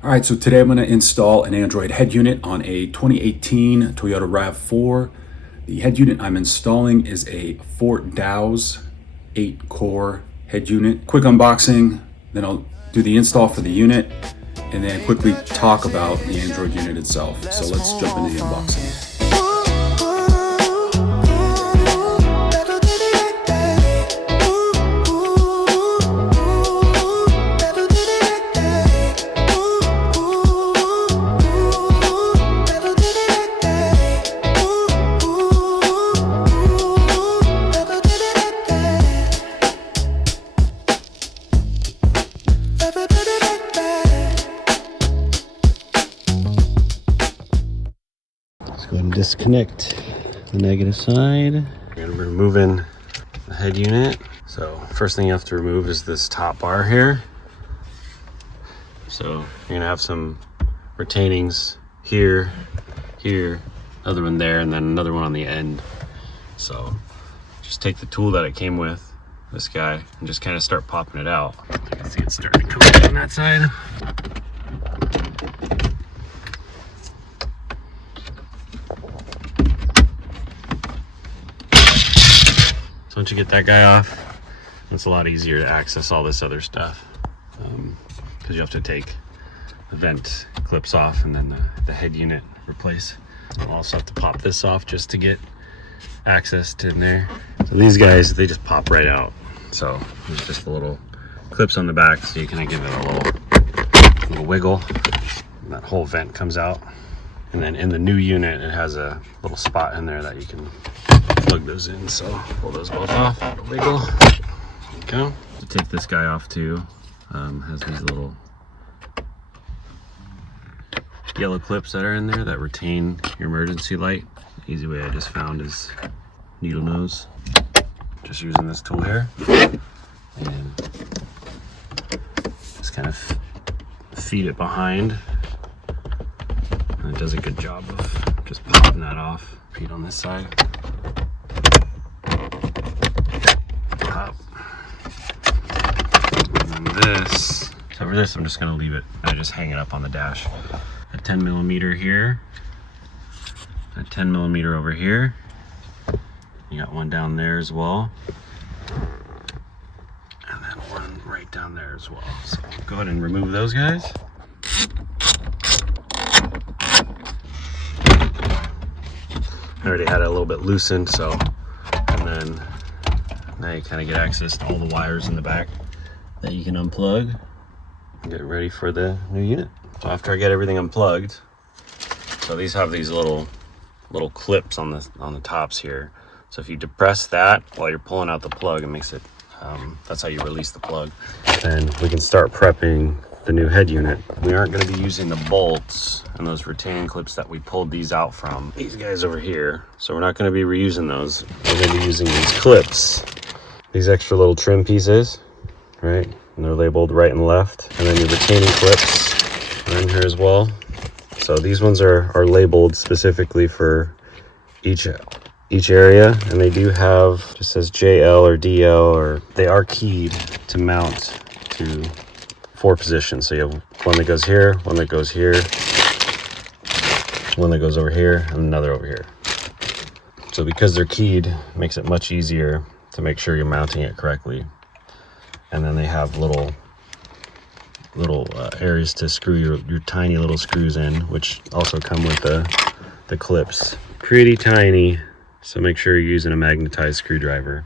All right, so today I'm going to install an Android head unit on a 2018 Toyota RAV4. The head unit I'm installing is a Fortdows 8-core head unit. Quick unboxing, then I'll do the install for the unit, and then quickly talk about the Android unit itself. So let's jump into the unboxing. Go ahead and disconnect the negative side. We're going to be removing the head unit. So first thing you have to remove is this top bar here. So you're going to have some retainings here, another one there, and then another one on the end. So just take the tool that it came with, this guy, and just kind of start popping it out. I can see it's starting to come out on that side. Once you get that guy off, it's a lot easier to access all this other stuff, because you have to take the vent clips off and then the head unit replace. I'll also have to pop this off just to get access to in there. So these guys, they just pop right out. So there's just the little clips on the back, so you can give it a little wiggle, and that whole vent comes out. And then in the new unit, it has a little spot in there that you can plug those in. So pull those both off, wiggle. There you go. To take this guy off too, has these little yellow clips that are in there that retain your emergency light. The easy way I just found is needle nose. Just using this tool here, and just kind of feed it behind. And it does a good job of just popping that off. Repeat on this side. Pop. And then this. So for this, I'm just going to leave it. I just hang it up on the dash. A 10mm here. A 10mm over here. You got one down there as well. And then one right down there as well. So go ahead and remove those guys. I already had it a little bit loosened, so, and then now you kind of get access to all the wires in the back that you can unplug and get ready for the new unit. So after I get everything unplugged, so these have these little clips on the tops here. So if you depress that while you're pulling out the plug, it makes it, that's how you release the plug. And we can start prepping the new head unit. We aren't going to be using the bolts and those retaining clips that we pulled these out from, these guys over here. So we're not going to be reusing those. We're going to be using these clips, these extra little trim pieces, right? And they're labeled right and left. And then your retaining clips are in here as well. So these ones are labeled specifically for each area, and they do have, just says JL or DL, or they are keyed to mount to 4 positions. So you have one that goes here, one that goes here, one that goes over here, and another over here. So because they're keyed, it makes it much easier to make sure you're mounting it correctly. And then they have little areas to screw your tiny little screws in, which also come with the clips. Pretty tiny, so make sure you're using a magnetized screwdriver.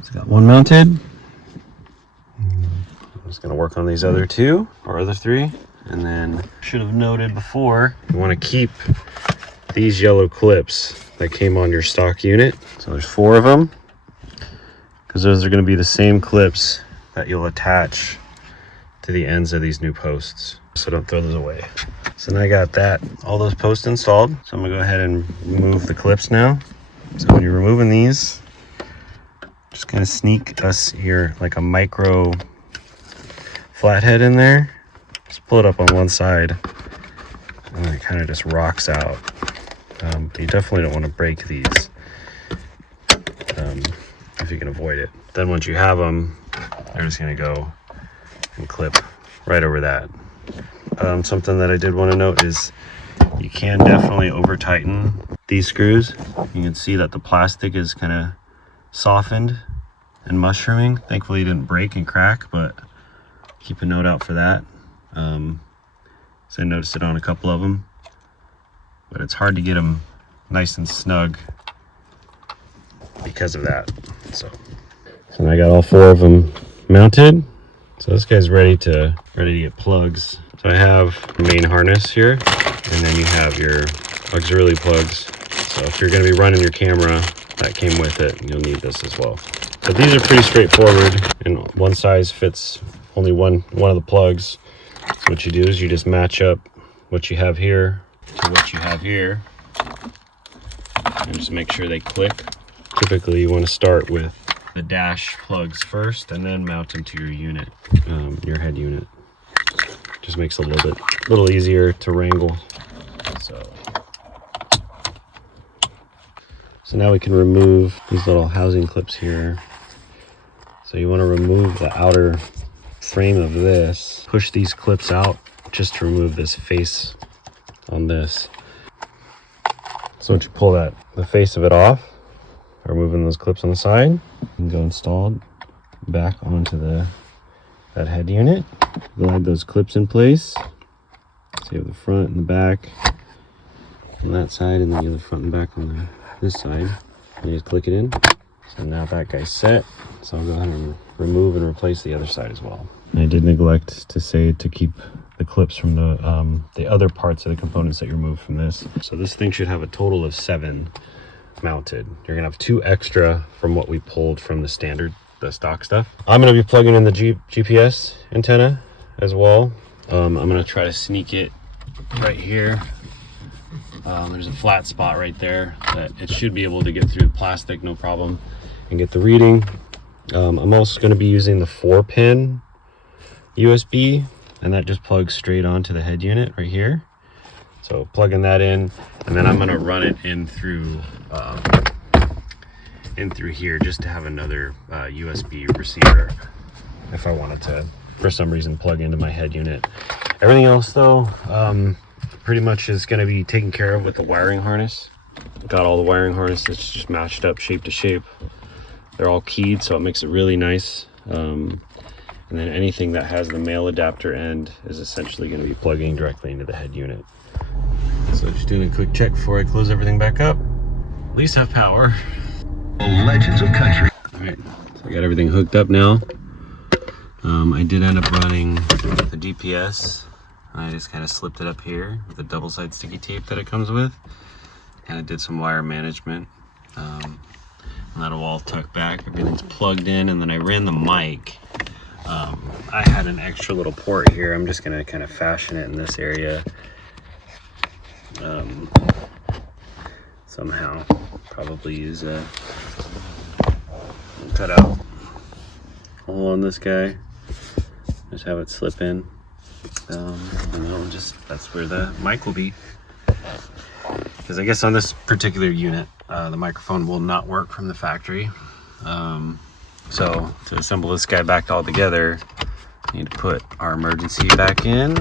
It's got one mounted. I'm just going to work on these other 2 or other 3, and then should have noted before, you want to keep these yellow clips that came on your stock unit. So there's 4 of them, because those are going to be the same clips that you'll attach to the ends of these new posts. So don't throw those away. So now I got all those posts installed. So I'm going to go ahead and remove the clips now. So when you're removing these, just kind of sneak your like a micro flathead in there. Just pull it up on one side, and then it kind of just rocks out. But you definitely don't want to break these if you can avoid it. Then once you have them, they're just going to go and clip right over that. something that I did want to note is you can definitely over tighten these screws. You can see that the plastic is kind of softened and mushrooming. Thankfully it didn't break and crack, but keep a note out for that. So I noticed it on a couple of them, but it's hard to get them nice and snug because of that. So I got all 4 of them mounted. So this guy's ready to get plugs. So I have the main harness here, and then you have your auxiliary plugs. So if you're going to be running your camera, that came with it, you'll need this as well. But these are pretty straightforward, and one size fits only one of the plugs. So what you do is you just match up what you have here to what you have here, and just make sure they click. Typically you want to start with the dash plugs first and then mount them to your unit, your head unit. Just makes it a little easier to wrangle. So now we can remove these little housing clips here. So you want to remove the outer frame of this, push these clips out just to remove this face on this. So once you pull the face of it off, removing those clips on the side, you can go installed back onto that head unit. Glide those clips in place. So you have the front and the back on that side, and then you have the front and back on this side. You just click it in. So now that guy's set. So I'll go ahead and remove and replace the other side as well. And I did neglect to say to keep the clips from the other parts of the components that you removed from this. So this thing should have a total of 7 mounted. You're gonna have 2 extra from what we pulled from the stock stuff. I'm gonna be plugging in the GPS antenna as well. I'm gonna try to sneak it right here. There's a flat spot right there that it should be able to get through the plastic, no problem, and get the reading. I'm also going to be using the 4-pin USB, and that just plugs straight onto the head unit right here. So plugging that in, and then I'm going to run it in through here just to have another USB receiver if I wanted to, for some reason, plug into my head unit. Everything else though, pretty much is going to be taken care of with the wiring harness. Got all the wiring harnesses just matched up shape to shape. They're all keyed, so it makes it really nice. And then anything that has the male adapter end is essentially going to be plugging directly into the head unit. So just doing a quick check before I close everything back up. At least have power. Legends of Country. All right, so I got everything hooked up now. I did end up running the GPS. I just kind of slipped it up here with the double-side sticky tape that it comes with. Kind of did some wire management. And that'll all tuck back. Everything's plugged in, and then I ran the mic. I had an extra little port here. I'm just gonna kind of fashion it in this area. Somehow, probably use a cut out hole on this guy. Just have it slip in. And that's where the mic will be. Because I guess on this particular unit, the microphone will not work from the factory. So to assemble this guy back all together, I need to put our emergency back in.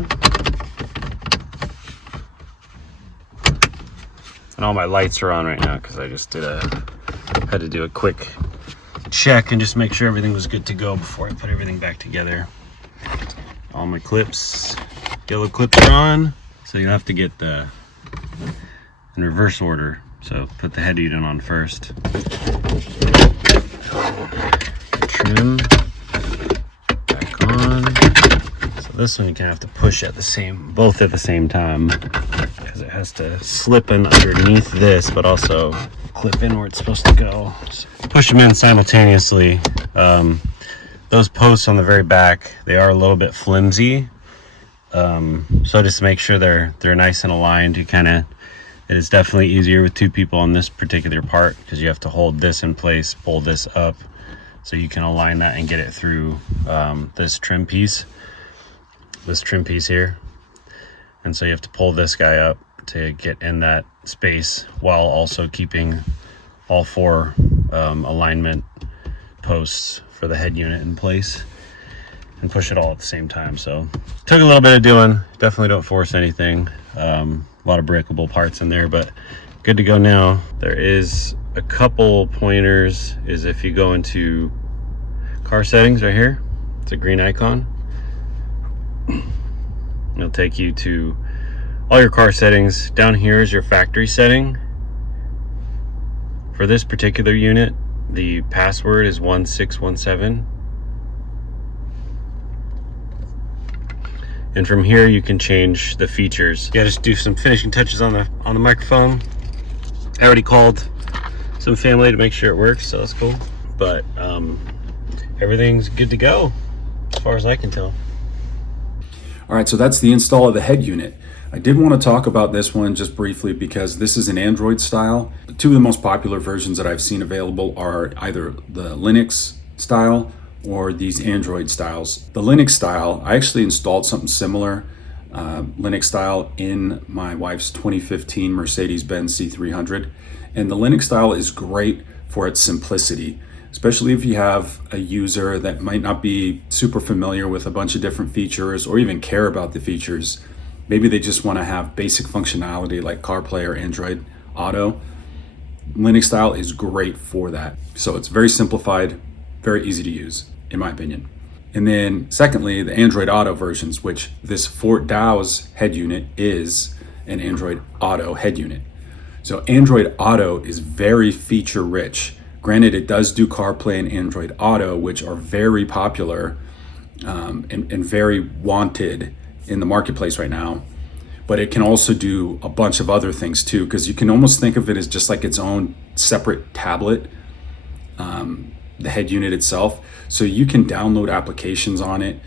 And all my lights are on right now because I just had to do a quick check and just make sure everything was good to go before I put everything back together. All my clips, yellow clips are on. So you'll have to get in reverse order. So put the head unit on first. Trim back on. So this one you kind of have to push both at the same time, because it has to slip in underneath this, but also clip in where it's supposed to go. So push them in simultaneously. Those posts on the very back, they are a little bit flimsy. So just make sure they're nice and aligned. It is definitely easier with 2 people on this particular part, because you have to hold this in place, pull this up, so you can align that and get it through this trim piece here. And so you have to pull this guy up to get in that space while also keeping all 4 alignment posts for the head unit in place. and push it all at the same time. So took a little bit of doing. Definitely don't force anything. A lot of breakable parts in there, but good to go now. There is a couple pointers. Is if you go into car settings right here, it's a green icon. It'll take you to all your car settings. Down here is your factory setting. For this particular unit, the password is 1617. And from here you can change the features. You gotta just do some finishing touches on the microphone. I already called some family to make sure it works, so that's cool. But everything's good to go as far as I can tell. All right, so that's the install of the head unit. I did want to talk about this one just briefly because this is an Android style. The two of the most popular versions that I've seen available are either the Linux style or these Android styles. The Linux style, I actually installed something similar, Linux style, in my wife's 2015 Mercedes-Benz C300. And the Linux style is great for its simplicity, especially if you have a user that might not be super familiar with a bunch of different features or even care about the features. Maybe they just want to have basic functionality like CarPlay or Android Auto. Linux style is great for that. So it's very simplified, very easy to use, in my opinion. And then secondly, the Android Auto versions, which this Fortdows head unit is an Android Auto head unit. So Android Auto is very feature rich. Granted, it does do CarPlay and Android Auto, which are very popular and very wanted in the marketplace right now. But it can also do a bunch of other things too, because you can almost think of it as just like its own separate tablet, the head unit itself. So you can download applications on it.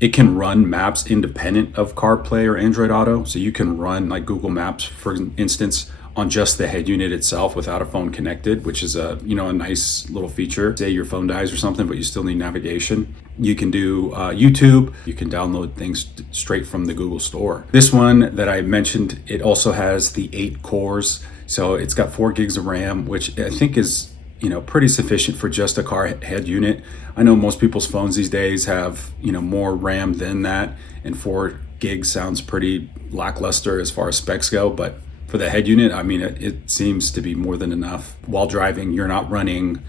It can run maps independent of CarPlay or Android Auto. So you can run like Google Maps, for instance, on just the head unit itself without a phone connected, which is a nice little feature. Say your phone dies or something, but you still need navigation. You can do YouTube. You can download things straight from the Google Store. This one that I mentioned, it also has the 8 cores. So it's got 4 gigs of RAM, which I think is pretty sufficient for just a car head unit. I know most people's phones these days have more RAM than that, and 4 gigs sounds pretty lackluster as far as specs go, but for the head unit, I mean, it seems to be more than enough. While driving, you're not running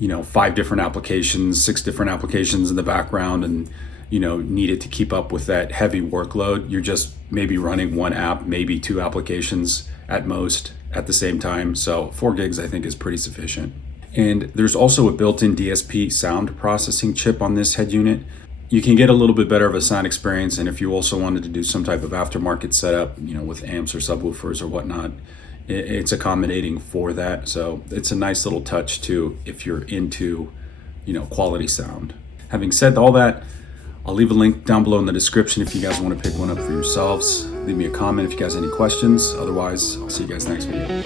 5 different applications, 6 different applications in the background, and need it to keep up with that heavy workload. You're just maybe running 1 app, maybe 2 applications at most at the same time. So 4 gigs I think is pretty sufficient. And there's also a built-in DSP sound processing chip on this head unit. You can get a little bit better of a sound experience, and if you also wanted to do some type of aftermarket setup, with amps or subwoofers or whatnot, it's accommodating for that. So it's a nice little touch too if you're into quality sound. Having said all that, I'll leave a link down below in the description if you guys want to pick one up for yourselves. Leave me a comment if you guys have any questions. Otherwise, I'll see you guys next video.